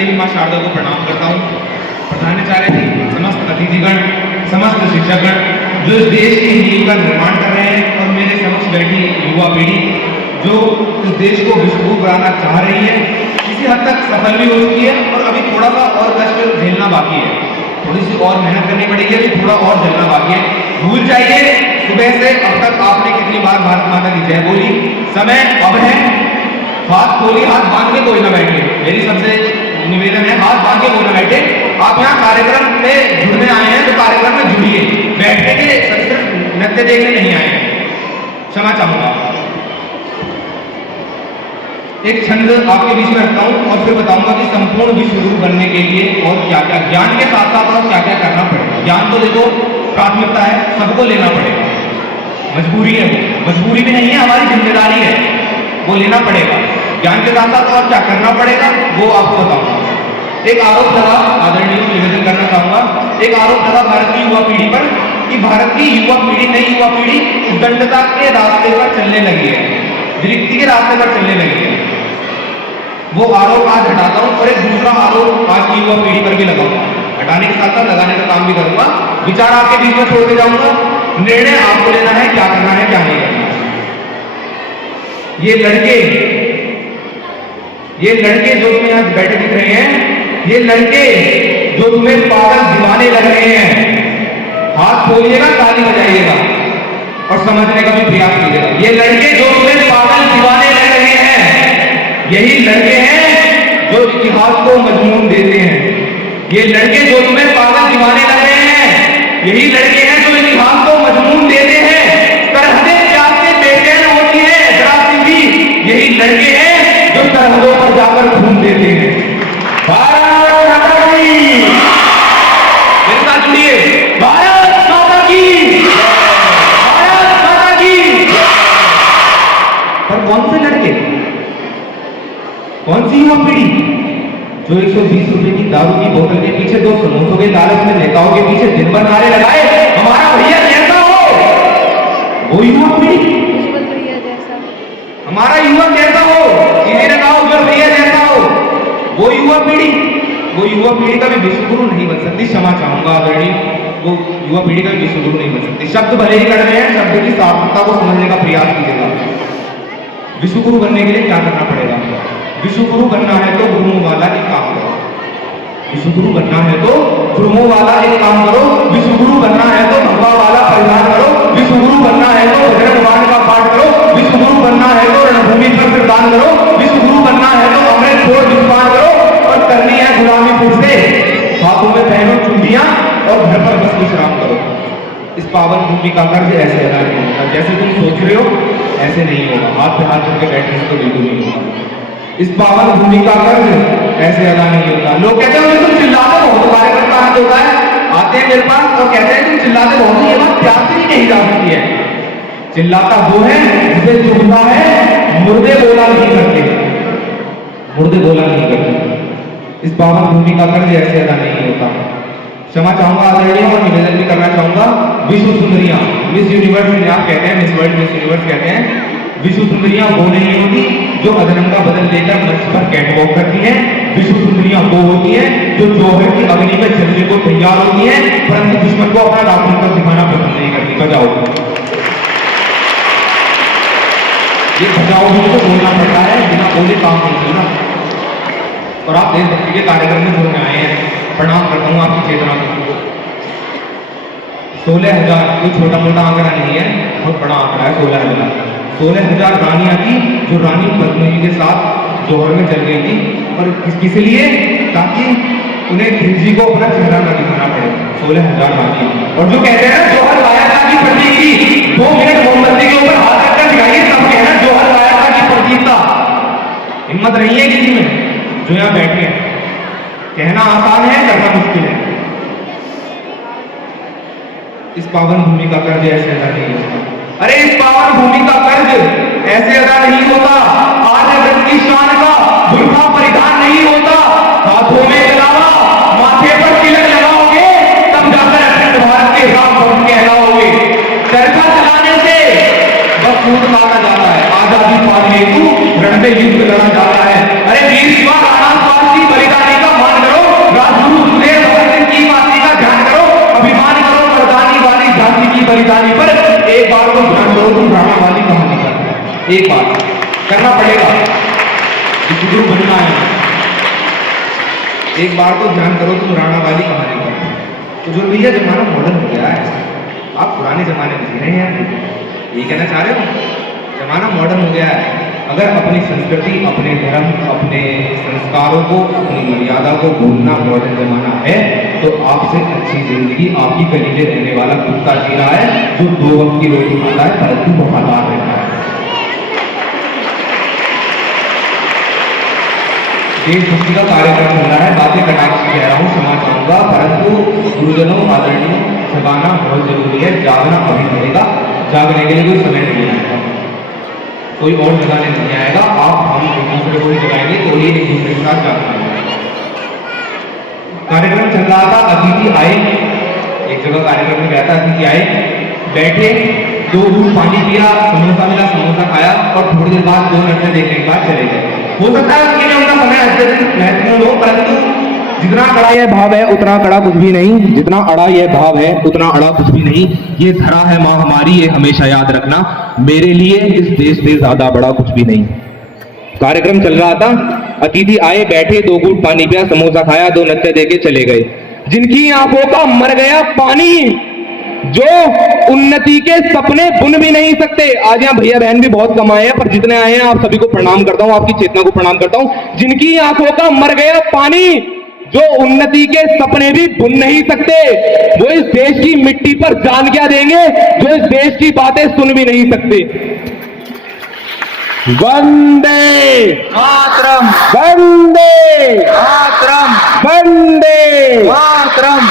देवी माँ शारदा को प्रणाम करता हूँ। प्रधानाचार्य जी, समस्त अतिथिगण, समस्त शिक्षकगण जो इस देश की नींव का निर्माण कर रहे हैं, और मेरे समक्ष बैठी युवा पीढ़ी जो इस देश को विश्वगुरु बनाना चाह रही है, किसी हद तक सफल भी हो चुकी है और अभी थोड़ा सा और कष्ट झेलना बाकी है, थोड़ी सी और मेहनत करनी पड़ेगी, अभी थोड़ा और झेलना बाकी है। भूल जाइए सुबह से अब तक आपने कितनी बार भारत माता की जय बोली, समय अब है, हाथ खोली, हाथ बांध के कोई ना बैठे, मेरी सबसे निवेदन है, हाथ बांध के कोई ना बैठे। आप यहाँ कार्यक्रम में जुड़ने आए हैं तो कार्यक्रम में जुड़िए, बैठने के सिर्फ नृत्य देखने नहीं आए हैं। क्षमा चाहूंगा। एक छंद आपके बीच में रखता हूँ और फिर बताऊंगा कि संपूर्ण विश्वगुरु बनने के लिए और क्या क्या ज्ञान के साथ साथ और क्या क्या करना पड़ेगा। ज्ञान तो देखो प्राथमिकता है, सबको लेना पड़ेगा, मजबूरी है, वो मजबूरी भी नहीं है, हमारी जिम्मेदारी है, वो लेना पड़ेगा। ज्ञान के साथ साथ और क्या करना पड़ेगा वो आपको बताऊंगा। एक आरोप लगा, आदरणीय निवेदन करना चाहूंगा, एक आरोप लगा भारत की युवा पीढ़ी पर कि भारत की युवा पीढ़ी, नई युवा पीढ़ी उद्दंडता के रास्ते पर चलने लगी है, विरक्ति के रास्ते पर चलने लगी है। वो आरोप आज हटाता हूं और एक दूसरा आरोप आज की युवा पीढ़ी पर भी लगाऊंगा। हटाने के साथ साथ लगाने का काम भी करूंगा, विचार आपके बीच में छोड़ के जाऊंगा, निर्णय आपको लेना है, क्या करना है क्या नहीं करना है। ये लड़के जो तुम्हें आज बैठे दिख रहे हैं, ये लड़के जो तुम्हें पागल दीवाने लग रहे हैं, हाथ खोलिएगा, ताली बजाइएगा और समझने का भी प्रयास कीजिएगा। ये लड़के जो तुम्हें पागल दीवाने लग रहे हैं, यही लड़के हैं जो इतिहास को मजमून देते हैं। ये लड़के जो तुम्हें पागल दीवाने लग रहे हैं, यही लड़के हैं जो इतिहास को मजमून देते हैं। सरहदें प्यास से बेचैन होती है जरा सी भी, यही लड़के हैं जो सरहदों पर जाकर खून देते हैं। भारत माता की, मेरे साथ जुड़िए, भारत माता की, भारत माता की। पर कौन से लड़के, कौन सी युवा पीढ़ी जो 120 रुपए की दारू की बोतल के पीछे, 2 समोसों के लालच में नेताओं के पीछे दिन भर नारे लगाए हमारा भैया कैसा हो, वो युवा पीढ़ी, हमारा युवा कैसा हो, सीधे ने कहा उज्जवल भैया जैसा हो, वो युवा पीढ़ी, वो युवा पीढ़ी का भी विश्वगुरु नहीं बन सकती। क्षमा चाहूंगा आदरणीय, वो युवा पीढ़ी का भी विश्वगुरु नहीं बन सकती। शब्द भले ही कर रहे हैं, शब्द की सार्थकता को समझने का प्रयास कीजिएगा। विश्वगुरु बनने के लिए क्या करना पड़ेगा? विश्वगुरु बनना है तो गुरुओं वाला एक काम करो, विश्वगुरु बनना है तो गुरुओं वाला एक काम करो, विश्वगुरु बनना है तो भगवा वाला परिधान करो, विश्वगुरु बनना है तो भजन का पाठ करो, विश्वगुरु बनना है तो रणभूमि पर प्रदान करो, विश्वगुरु बनना है तो अमृत छोड़ विस्तार करो, और करनी है गुलामी फिर से, हाथों में पहनो चुंडियां और घर पर बस विश्राम करो। इस पावन भूमि का कर्ज ऐसे अदा नहीं होता, जैसे तुम सोच रहे हो ऐसे नहीं होगा, हाथ पे हाथ करके बैठने से तो बिल्कुल नहीं होगा। इस पावन भूमि का कर्ज ऐसे अदा नहीं होता। लोग कहते हैं तुम चिल्लाते बहुत, कार्यकर्ता हाथ होता है, आते हैं मेरे पास और कहते हैं तुम चिल्लाते बहुत, ये बात प्यार से ही नहीं जा सकती है। चिल्लाता वो है जिसे चुभता है, मुर्दे बोला नहीं करते, मुर्दे बोला नहीं करते। इस पावन भूमि का कर्ज ऐसे अदा नहीं होता। क्षमा चाहूंगा आदरणीय और निवेदन भी करना चाहूंगा, विश्व सुंदरियां, मिस यूनिवर्स जिन्हें आप कहते हैं, मिस वर्ल्ड, मिस यूनिवर्स कहते हैं, विश्व सुंदरियां वो नहीं होती जो अधर्म का बदल लेकर मंच पर कैटवॉक करती हैं। विश्व सुंदरियां वो होती हैं जो जौहर की अग्नि में जलने को तैयार होती हैं, परंतु दुश्मन को अपना दाखिल कर दिखाना पसंद नहीं करती। बजाओ, ये बजाओ भी तो बोलना पड़ता है, बिना बोले काम नहीं चलना। और आप देशभक्ति के कार्यक्रम में जुड़ने आए हैं, प्रणाम करता हूँ आपकी चेतना को। 16,000 कोई छोटा मोटा आंकड़ा नहीं है, बहुत बड़ा आंकड़ा है। 16,000 रानियां थी जो रानी पद्मिनी के साथ जौहर में चल गई थी, और किस लिए? ताकि उन्हें खिलजी को अपना चेहरा न दिखाना पड़े। 16,000 रानियां, और जो कहते हैं ना जौहर कायरता की प्रतीक थी, 2 मिनट मोमबत्ती के ऊपर हाथ रखकर दिखाइए, सब कहना जौहर कायरता की प्रतीक था। हिम्मत नहीं है किसी में जो यहाँ बैठे हैं, कहना आसान है, करना मुश्किल है। इस पावन भूमि का कर्ज ऐसे अदा नहीं होता। अरे इस पावन भूमि का कर्ज ऐसे अदा नहीं होता। आज अगर की शान का बुर्का परिधान नहीं होता, हाथों में जलावा, माथे पर तिलक लगाओगे, तब जाकर अखंड भारत के राम भक्त कहलाओगे। चरखा चलाने से बस सूट काटा जाता है, आजादी पाने हेतु रण में युद्ध लड़ा जाता है। अरे वीर शिवा राणा स्वार्थी बलिदानी का एक बार करना पड़ेगा, विश्वगुरु बनना है। एक बार तो ध्यान करो तुम राणा वाली कहानी पर। तो जो भैया जमाना मॉडर्न हो गया है, आप पुराने जमाने में जी रहे हैं, ये कहना चाह रहे हो? जमाना मॉडर्न हो गया है। अगर अपनी संस्कृति, अपने धर्म, अपने संस्कारों को, अपनी मर्यादा को भूलना मॉडर्न जमाना है, तो आपसे अच्छी जिंदगी आपकी गली में रहने वाला कुत्ता जी रहा है, जो 2 वक्त की रोटी खाता है परंतु वफादार रहता है। देशभक्ति का कार्यक्रम चल रहा है, बातें कटाक्ष कह रहा हूँ, क्षमा चाहूंगा, परंतु गुरुजनों, आदरणीय, जगाना बहुत जरूरी है। जागना अभी पड़ेगा, जागने के लिए कोई समय नहीं आएगा, कोई और जगाने नहीं आएगा। आप हम एक दूसरे को ही जगाएंगे तो ये एक दूसरे के साथ जागना है। कार्यक्रम चल रहा था, अतिथि आए, एक जगह कार्यक्रम में गया था, अतिथि आए, बैठे, 2 घूंट पानी पिया, समोसा मिला, समोसा खाया और थोड़ी देर बाद 2 मिनट में देखने के बाद चले गए। हो सकता है उनके लिए उनका समय अत्यधिक महत्वपूर्ण हो, परंतु जितना कड़ा यह भाव है उतना कड़ा कुछ भी नहीं, जितना अड़ा यह भाव है उतना अड़ा कुछ भी नहीं। ये धरा है माँ हमारी, ये हमेशा याद रखना, मेरे लिए इस देश से ज्यादा बड़ा कुछ भी नहीं। कार्यक्रम चल रहा था, अतिथि आए, बैठे, 2 घूंट पानी पिया, समोसा खाया, 2 नत्थे देके चले गए। जिनकी आंखों का मर गया पानी, जो उन्नति के सपने बुन भी नहीं सकते। आज यहाँ भैया बहन भी बहुत कम आए हैं, पर जितने आए हैं आप सभी को प्रणाम करता हूँ, आपकी चेतना को प्रणाम करता हूँ। जिनकी आंखों का मर गया पानी, जो उन्नति के सपने भी बुन नहीं सकते, वो इस देश की मिट्टी पर जान क्या देंगे, जो इस देश की बातें सुन भी नहीं सकते। वंदे मातरम, वंदे मातरम, वंदे मातरम।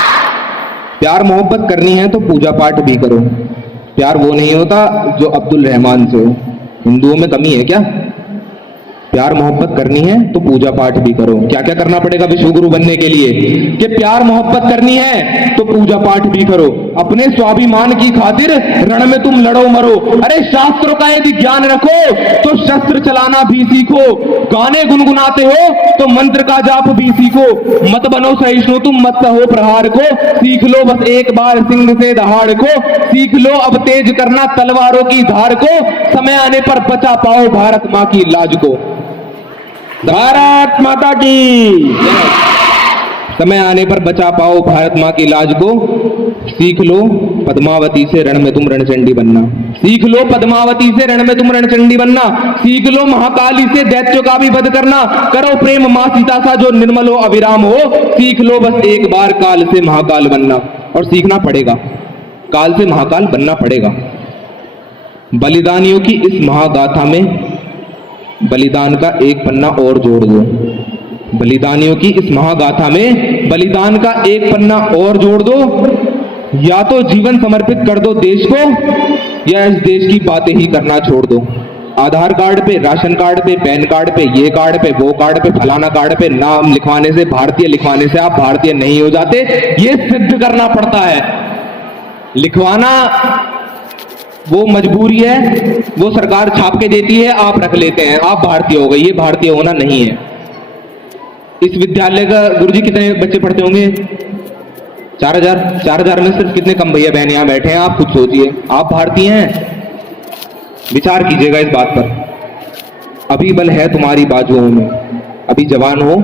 प्यार मोहब्बत करनी है तो पूजा पाठ भी करो। प्यार वो नहीं होता जो अब्दुल रहमान से हो। हिंदुओं में कमी है क्या? प्यार मोहब्बत करनी है तो पूजा पाठ भी करो। क्या क्या करना पड़ेगा विश्वगुरु बनने के लिए? कि प्यार मोहब्बत करनी है तो पूजा पाठ भी करो। अपने स्वाभिमान की खातिर रण में तुम लड़ो मरो। अरे शास्त्रों का यदि ज्ञान रखो तो शस्त्र चलाना भी सीखो। गाने गुनगुनाते हो तो मंत्र का जाप भी सीखो। मत बनो सहिष्णु तुम, मत सहो प्रहार को। सीख लो बस एक बार सिंह से दहाड़ को। सीख लो अब तेज करना तलवारों की धार को। समय आने पर बचा पाओ भारत माँ की लाज को। भारत माता की समय आने पर बचा पाओ भारत माँ की लाज को। सीख लो पद्मावती से रण में तुम रणचंडी बनना। सीख लो पद्मावती से रण में तुम रणचंडी बनना। सीख लो महाकाली से दैत्यों का भी वध करना। करो प्रेम माँ सीता सा जो निर्मल हो अविराम हो। सीख लो बस एक बार काल से महाकाल बनना। और सीखना पड़ेगा, काल से महाकाल बनना पड़ेगा। बलिदानियों की इस महागाथा में बलिदान का एक पन्ना और जोड़ दो। बलिदानियों की इस महागाथा में बलिदान का एक पन्ना और जोड़ दो। या तो जीवन समर्पित कर दो देश को, या इस देश की बातें ही करना छोड़ दो। आधार कार्ड पे, राशन कार्ड पे, पैन कार्ड पे, ये कार्ड पे, वो कार्ड पे, फलाना कार्ड पे नाम लिखवाने से, भारतीय लिखवाने से आप भारतीय नहीं हो जाते। ये सिद्ध करना पड़ता है। लिखवाना वो मजबूरी है, वो सरकार छाप के देती है, आप रख लेते हैं, आप भारतीय हो गए। ये भारतीय होना नहीं है। इस विद्यालय का गुरुजी कितने बच्चे पढ़ते होंगे? 4000। 4000 में सिर्फ कितने कम भैया बहन यहाँ बैठे हैं? आप खुद सोचिए, आप भारतीय हैं? विचार कीजिएगा इस बात पर। अभी बल है तुम्हारी बाजुओं में, अभी जवान हो,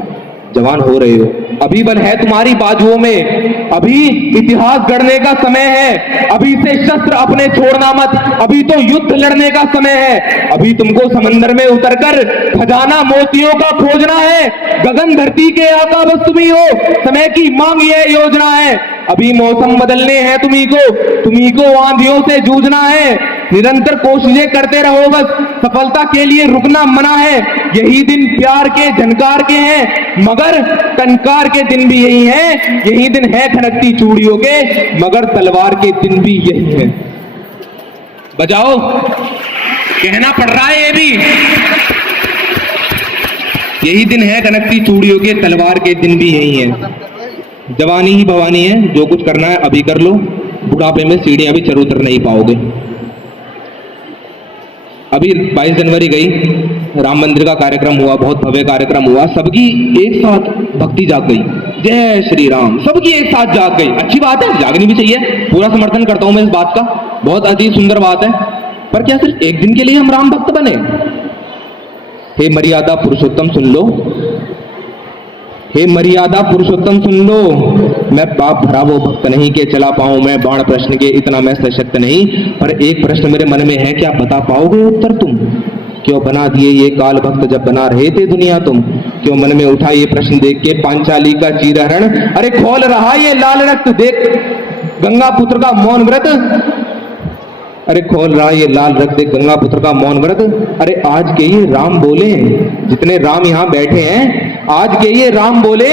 जवान हो रहे हो। अभी बल है तुम्हारी बाजुओं में, अभी इतिहास गढ़ने का समय है। अभी से शस्त्र अपने छोड़ना मत, अभी तो युद्ध लड़ने का समय है। अभी तुमको समंदर में उतरकर खजाना मोतियों का खोजना है। गगन धरती के आका बस तुम्ही हो, समय की मांग यह योजना है। अभी मौसम बदलने हैं तुम्ही को आंधियों से जूझना है। निरंतर कोशिशें करते रहो बस, सफलता के लिए रुकना मना है। यही दिन प्यार के झनकार के हैं, मगर टंकार के दिन भी यही हैं। यही दिन है खनकती चूड़ियों के, मगर तलवार के दिन भी यही है। बजाओ, कहना पड़ रहा है ये भी। यही दिन है खनकती चूड़ियों के, तलवार के दिन भी यही है। जवानी ही भवानी है, जो कुछ करना है अभी कर लो। बुढ़ापे में सीढ़ियां भी चढ़ उतर नहीं पाओगे। अभी 22 जनवरी गई, राम मंदिर का कार्यक्रम हुआ, बहुत भव्य कार्यक्रम हुआ। सबकी एक साथ भक्ति जाग गई, जय श्री राम, सबकी एक साथ जाग गई। अच्छी बात है, जागनी भी चाहिए, पूरा समर्थन करता हूं मैं इस बात का, बहुत अति सुंदर बात है। पर क्या सिर्फ एक दिन के लिए हम राम भक्त बने? हे मर्यादा पुरुषोत्तम सुन लो, हे मर्यादा पुरुषोत्तम सुन लो, मैं पाप भरा वो भक्त नहीं के चला पाऊं मैं बाण प्रश्न के, इतना मैं सशक्त नहीं। पर एक प्रश्न मेरे मन में है, क्या बता पाओगे उत्तर तुम? क्यों बना दिए ये काल भक्त जब बना रहे थे दुनिया तुम? क्यों मन में उठा ये प्रश्न देख के पांचाली का चीरहरण? अरे खोल रहा ये लाल रक्त देख गंगा पुत्र का मौन व्रत, अरे खोल रहा ये लाल रक्त देख गंगा पुत्र का मौन व्रत। अरे आज के ये राम बोले, जितने राम यहाँ बैठे हैं, आज के ये राम बोले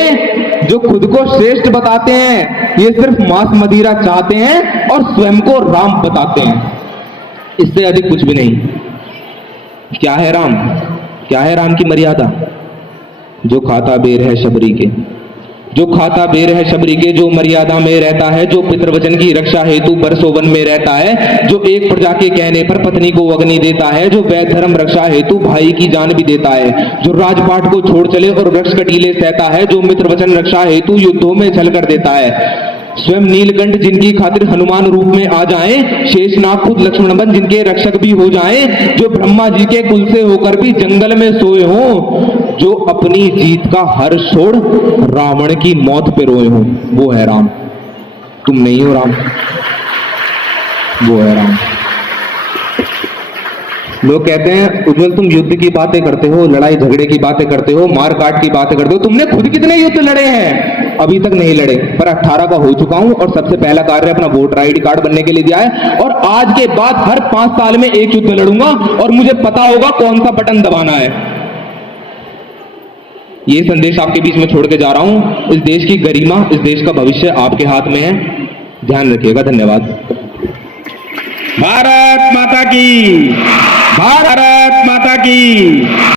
जो खुद को श्रेष्ठ बताते हैं, ये सिर्फ मांस मदिरा चाहते हैं और स्वयं को राम बताते हैं, इससे अधिक कुछ भी नहीं। क्या है राम? क्या है राम की मर्यादा? जो खाता बेर है शबरी के, जो खाता बेर है शबरी के, जो मर्यादा में रहता है, जो पितृवचन की रक्षा हेतु बरसों वन में रहता है, जो एक प्रजा के कहने पर पत्नी को अग्नि देता है, जो वैध धर्म रक्षा हेतु भाई की जान भी देता है, जो राजपाट को छोड़ चले और वृक्ष कटीले सहता है, जो मित्रवचन रक्षा हेतु युद्धों में छल कर देता है, स्वयं नीलकंठ जिनकी खातिर हनुमान रूप में आ जाएं, शेषनाग खुद लक्ष्मण बन जिनके रक्षक भी हो जाएं, जो ब्रह्मा जी के कुल से होकर भी जंगल में सोए हों, जो अपनी जीत का हर्ष छोड़ रावण की मौत पे रोए हों, वो है राम। तुम नहीं हो राम, वो है राम। लोग कहते हैं उज्जवल तुम युद्ध की बातें करते हो, लड़ाई झगड़े की बातें करते हो, मार काट की बातें करते हो, तुमने खुद कितने युद्ध लड़े हैं? अभी तक नहीं लड़े, पर 18 का हो चुका हूं और सबसे पहला कार्य अपना वोटर आईडी कार्ड बनने के लिए दिया है, और आज के बाद हर 5 साल में एक युद्ध लड़ूंगा और मुझे पता होगा कौन सा बटन दबाना है। ये संदेश आपके बीच में छोड़ के जा रहा हूं। इस देश की गरिमा, इस देश का भविष्य आपके हाथ में है, ध्यान रखिएगा। धन्यवाद। भारत माता की, भारत माता की।